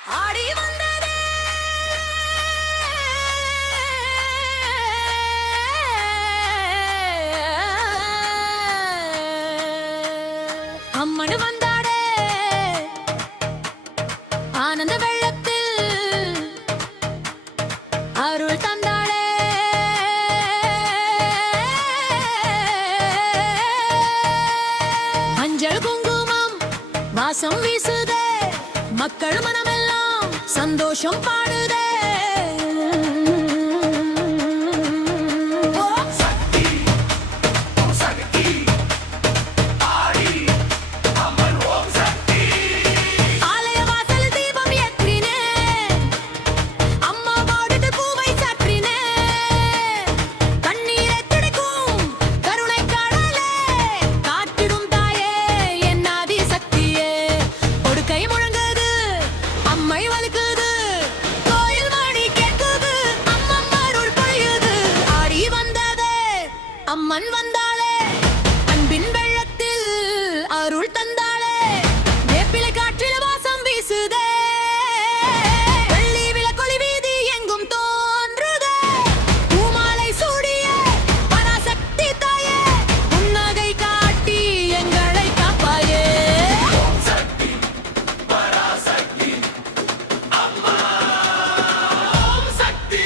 ஆடி வந்ததே அம்மனு வந்தாடே ஆனந்த வெள்ளத்தில் அருள் தந்தாளே மஞ்சள் குங்குமம் வாசம் வீசுதே மக்கள் மனமெல்லாம் சந்தோஷம் பாடுதே அம்மன் வந்தாளே அன்பின் வெள்ளத்தில் அருள் தந்தாளே வேப்பிலை காற்றில் வாசம் வீசுதே வெள்ளி விளக்கொளி வீதி எங்கும் தோன்றுதே பூமாலை சூடிய பராசக்தி தாயே புன்னகை காட்டி எங்களை காப்பாயே ஓம் சக்தி பராசக்தி அம்மா ஓம் சக்தி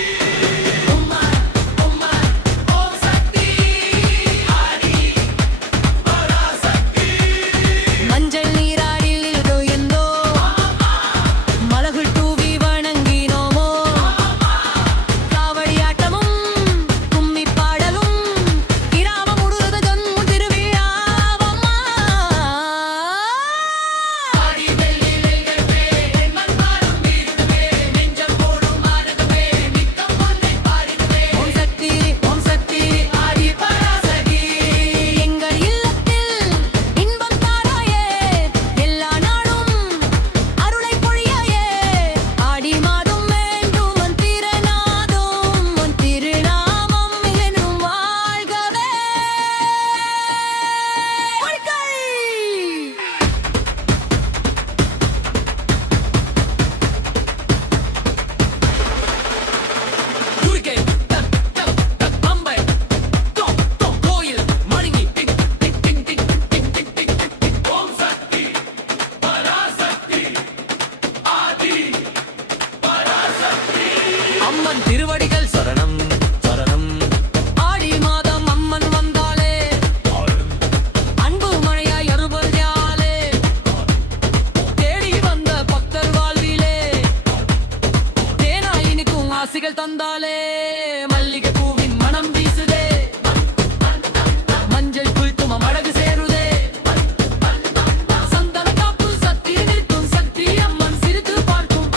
அம்மன் திருவடிகள் சரணம் சரணம் ஆடி மாதம் அம்மன் வந்தாளே அன்பு மழையாய் அருள்யாலே தேடி வந்த பக்தர் வாழ்விலே தேனாயினுக்கும் ஆசிகள் தந்தாளே மல்லிகை பூவின் மனம் வீசுதே மஞ்சள் குல்குமம் அழகு சேருதே சந்தன காப்பு சக்தி நிற்கும் சக்தி அம்மன் சிரித்து பார்க்கும்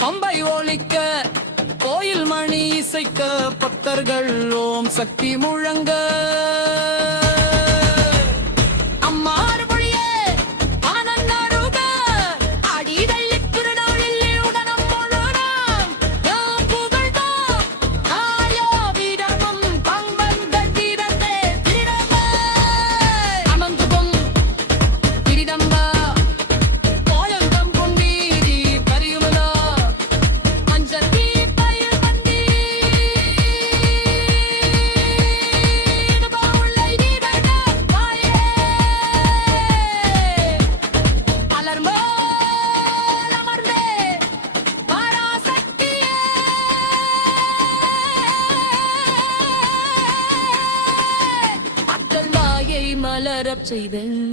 பம்பை ஒலிக்க கோயில் மணி இசைக்க பக்தர்கள் ஓம் சக்தி முழங்க மலரப் செய்தேன்